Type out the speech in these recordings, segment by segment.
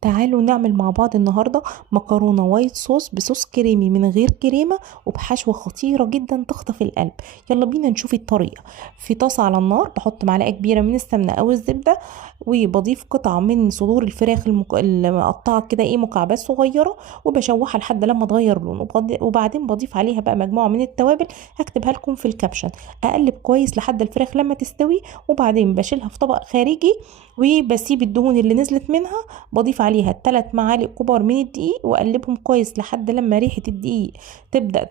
تعالوا نعمل مع بعض النهاردة مكرونة وايت صوص بصوص كريمي من غير كريمة وبحشوة خطيرة جدا تخطف القلب. يلا بينا نشوف الطريقة. في طاسة على النار بحط معلقة كبيرة من السمنة أو الزبدة، وبضيف قطعة من صدور الفراخ المقطعة كده مكعبات صغيرة، وبشوحها لحد لما تغير لون، وبعدين بضيف عليها بقى مجموعة من التوابل هكتبها لكم في الكابشن. أقلب كويس لحد الفراخ لما تستوي، وبعدين بشيلها في طبق خارجي وبسيب الدهون اللي نزلت منها. بضيف عليها 3 معالق كبار من الدقيق واقلبهم كويس لحد لما ريحة الدقيق تبدأ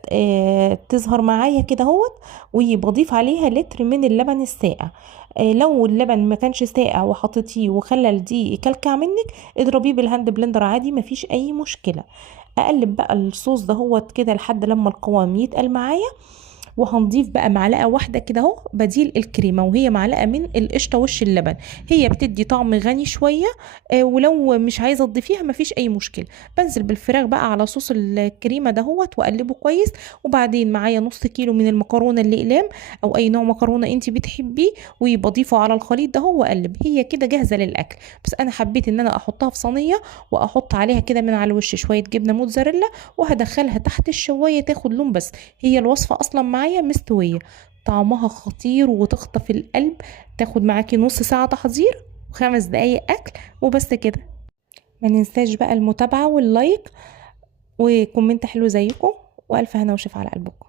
تظهر معايا كده اهوت. وبضيف عليها لتر من اللبن الساقع. لو اللبن ما كانش ساقع وحطيتيه وخلى الدقيق يكلكع منك، اضربيه بالهاند بلندر عادي مفيش اي مشكلة. اقلب بقى الصوص دهوت كده لحد لما القوام يتقل معايا، وهنضيف بقى معلقه واحده كده اهو بديل الكريمه، وهي معلقه من القشطه وش اللبن. هي بتدي طعم غني شويه. ولو مش عايزه تضيفيها مفيش اي مشكله. بنزل بالفراخ بقى على صوص الكريمه دهوت واقلبه كويس. وبعدين معايا نص كيلو من المكرونه الاقلام او اي نوع مكرونه انت بتحبيه، وبضيفه على الخليط ده واقلب. هي كده جاهزه للاكل. بس انا حبيت ان انا احطها في صينيه واحط عليها كده من على الوش شويه جبنه موتزاريلا، وهدخلها تحت الشوايه تاخد لون بس. هي الوصفة اصلا معايا مستوية، طعمها خطير وتخطف القلب. تاخد معاكي نص ساعة تحضير و5 دقايق اكل وبس كده. ما ننساش بقى المتابعة واللايك وكومنت حلو زيكم، والف هنا وشفا على قلبكم.